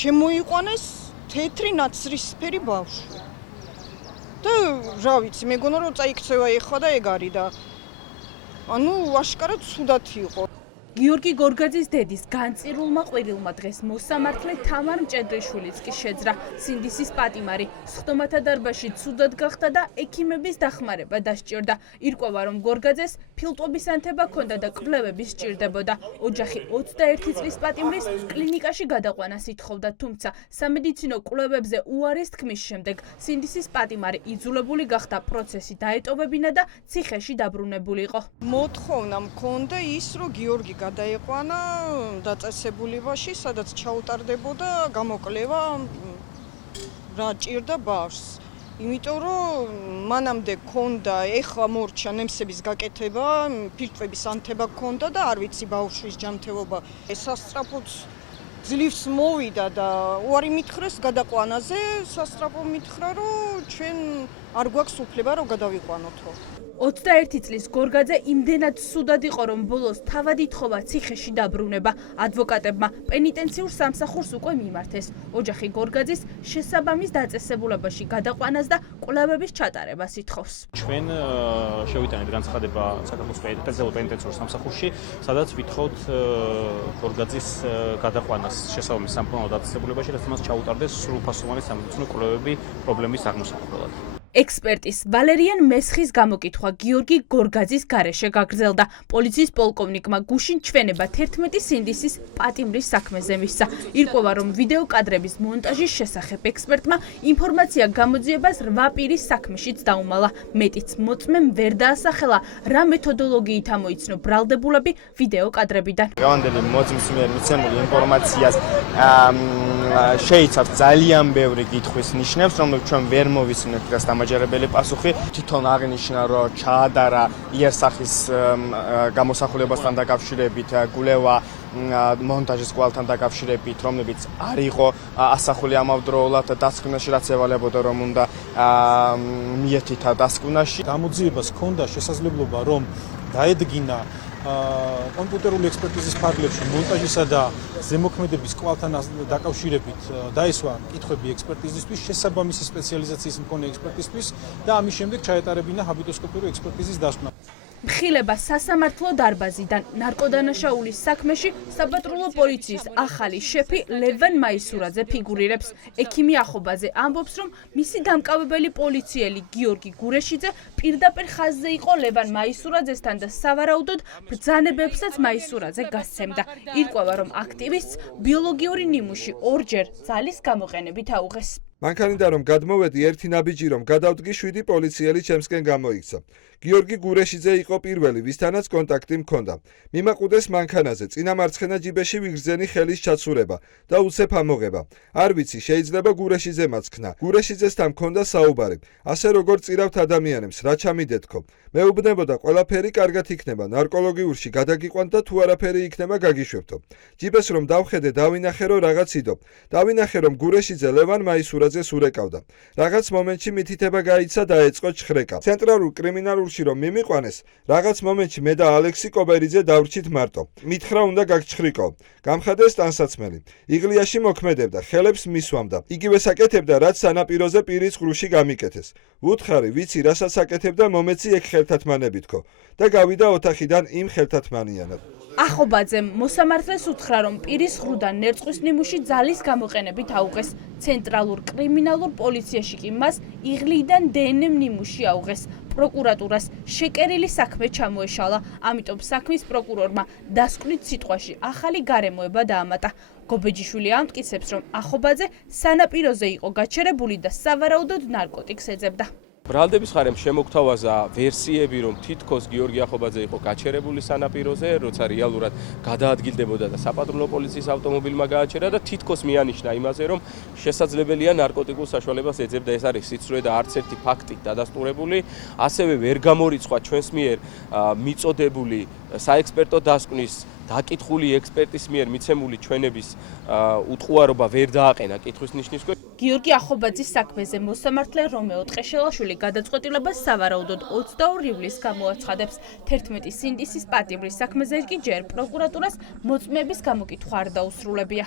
შემოიყვანეს თეთრი ნაცრისფერი ბავშვი. და რა ვიცი, მეგონა რომ წაიქცევა ეხლა და ეგ არის და ანუ აშკარად ცუდად იყო. გიორგი გორგაძის დედის განწირულმა ყვირილმა დღეს მოსამართლე თამარ მჭედრიშვილიც კი შეძრა. სინდისის პატიმარი სხდომათა დარბაზში ცუდად გახდა და ექიმების დახმარება დასჭირდა. ირკვევა რომ გორგაძეს ფილტვების ანთება ჰქონდა და კვლევები სჭირდებოდა. ოჯახი 21 წლის პატიმრის კლინიკაში გადაყვანას ითხოვდა, თუმცა სამედიცინო კვლევებზე უარის თქმის შემდეგ სინდისის პატიმარი იძულებული გახდა პროცესი დაეტოვებინა და ციხეში დაბრუნებული იყო. მოთხოვნა მქონდა ის, რომ გიორგი გადაეყვანა დაწესებულებაში, სადაც ჩაუტარდებოდა გამოკლება რა ჭირდა ბავშვს. იმიტომ რომ მანამდე ქონდა, ეხლა მორჩა ნემსების გაკეთება, ფილტვების ანთება ქონდა და არ ვიცი ბავშვის ჯანმრთელობა. სასწრაფოდ ძლივს მოვიდა და უარი მითხრეს გადაყვანაზე, სასწრაფო მითხრა, რომ ჩვენ არ გვაქვს უფლება რომ გადავიყვანოთო. 21 წლის გორგაძე იმდენად სუდად იყო, რომ ბოლოს თავად ითხოვა ციხეში დაბრუნება. ადვოკატებმა პენიტენციურ სამსახურს უკვე მიმართეს. ოჯახი გორგაძის შესაბამის დაწესებულებაში გადაყვანას და კვლევების ჩატარებას ითხოვს. ჩვენ შევიტანეთ განცხადება საქართველოს ფედერალურ პენიტენციურ სამსახურში, სადაც ვითხოვთ გორგაძის გადაყვანას შესაბამის სამკურნალო დაწესებულებაში, რაც მას ჩაუტარდეს სრულფასოვანი სამედიცინო კვლევები პრობლემის აღმოსაყრელად. ექსპერტის ვალერიან მესხის გამოკითხვა გიორგი გორგაძის გარეშე გაგრძელდა. პოლიციის პოლკოვნიკმა გუშინ ჩვენება 11 სინდისის პატიმრის საქმეზე მისცა. ირკვევა რომ ვიდეო კადრების მონტაჟის შესახებ ექსპერტმა ინფორმაცია გამოძიებას 8 პირის საქმეშიც დაუმალა. მეტიც მოწმემ ვერ დაასახელა რა მეთოდოლოგიით ამოიცნო ბრალდებულები ვიდეო კადრებიდან. Გავანდელი მოწმის მიერ მიცემული ინფორმაციას შეიცავს ძალიან ბევრი კითხვის ნიშნებს, რომლებიც ჩვენ ვერ მოვისმინეთ დღეს დამაჯერებელი პასუხი. თვითონ აღინიშნა, რომ ჩაადარა იერსახის გამოსახულებასთან დაკავშირებით, გულევა მონტაჟის კვალთან დაკავშირებით, რომლებიც არ იყო ასახული ამავდროულად დასკვნაში, რაც ევალებოდა რომ უნდა მიეთითა დასკვნაში. გამოძიებას ჰქონდა შესაძლებლობა რომ დაედგინა კომპიუტერული ექსპერტიზის ფარგლებში მონტაჟისა და ზემოქმედების კვალთან დაკავშირებით დაესვა კითხვები ექსპერტიზისთვის, შესაბამისი სპეციალიზაციის მქონე ექსპერტისთვის და ამის შემდეგ ჩაეტარებინა ჰაბიტოსკოპიური ექსპერტიზის დასკვნა. მხილება სასამართლო დარბაზიდან ნარკოდანაშაულის საქმეში საპატრულო პოლიციის ახალი შეფი ლევან მაისურაძე ფიგურირებს. ექიმი ახობაძე ამბობს, რომ მისი დამკავებელი პოლიციელი გიორგი გურეშიძე პირდაპირ ხაზზე იყო ლევან მაისურაძესთან და სავარაუდოდ ბრძანებებსაც მაისურაძე გასცემდა. ირკვევა, რომ აქტივისტს ბიოლოგიური ნიმუში ორჯერ ძალის გამოყენებით აუღეს. მანქანიდან რომ გადმოვედი, ერთი ნაბიჯი რომ გადავდგი, 7 პოლიციელი ჩემსკენ გამოიქცა. გიორგი გურეშიძე იყო პირველი, ვისთანაც კონტაქტი მქონდა. მიმაყუდეს მანქანაზე, წინა მარცხენა ჯიბეში ვიგრძენი ხელის ჩაცურება და უცებ ამოღება. არ ვიცი, შეიძლება გურეშიძემაც ქნა. გურეშიძესთან მქონდა საუბარი. ასე როგორ წირავთ ადამიანებს, რა ჩამიდეთქო. მეუბნებოდა ყველაფერი კარგად იქნება, ნარკოლოგიურში გადაგიყვანთ და თუ არაფერი იქნება გაგიშვებთო. ჯიბეს რომ დავხედე, დავინახე რომ რაღაც იდო. დავინახე რომ გურეშიძე ლევან მაისურაძეს ურეკავდა. რაღაც მომენტში მითითება გაიცა და ეწყო ჩხრეკა. ცენტრალურ კრიმინალურში რომ მიმიყვანეს, რაღაც მომენტში მე და ალექსი კობერიძე დავრჩით მარტო. მითხრა უნდა გაგჩხრიკო. გამხადეს ტანსაცმელი. იღლიაში მოქმედებდა, ხელებს მისვამდა. იგივე საკეთებდა, რაც სანაპიროზე პირის ღრუში გამიკეთეს. ვუთხარი, ვიცი, რასაც აკეთებდა, მომეცი ეგ ხელთათმანებითქო და გავიდა ოთახიდან იმ ხელთათმანიანად. ახობაძემ მოსამართლეს უთხრა, რომ პირის ღრუდან ნერწყვის ნიმუში ძალის გამოყენებით აუღეს. ცენტრალურ კრიმინალურ პოლიციაში კი მას იღლიდან დნმ ნიმუში აუღეს. პროკურატურას შეკერილი საქმე ჩამოეშალა, ამიტომ საქმის პროკურორმა დასკვნით სიტყვაში ახალი გარემოება დაამატა. გობეჯიშვილი ამტკიცებს, რომ ახობაძე სანაპიროზე იყო გაჩერებული და სავარაუდოდ ნარკოტიკს ეძებდა. ბრალდების მხარემ შემოგთავაზა ვერსიები, რომ თითქოს გიორგი ახობაძე იყო გაჩერებული სანაპიროზე, როცა რეალურად გადაადგილდებოდა და საპატრულო პოლიციის ავტომობილმა გააჩერა და თითქოს მიანიშნა იმაზე, რომ შესაძლებელია ნარკოტიკულ საშუალებას ეძებდა. ეს არის სიცრუე და არც ერთი ფაქტი დადასტურებული. ასევე ვერ გამორიცხვა ჩვენს მიერ მიწოდებული საექსპერტო დასკვნის დაკითხული ექსპერტის მიერ მიცემული ჩვენების უტყუარობა ვერ დააყენა კითხვის ნიშნის ქვეშ. გიორგი ახობაძის საქმეზე მოსამართლე რომეო ტყეშელაშვილი გადაწყვეტილებას სავარაუდოდ 22 ივლისს გამოაცხადებს. 11 სინდისის პატიმრის საქმეზე კი ჯერ პროკურატურას მოწმეების გამოკითხვა არ დაუსრულებია.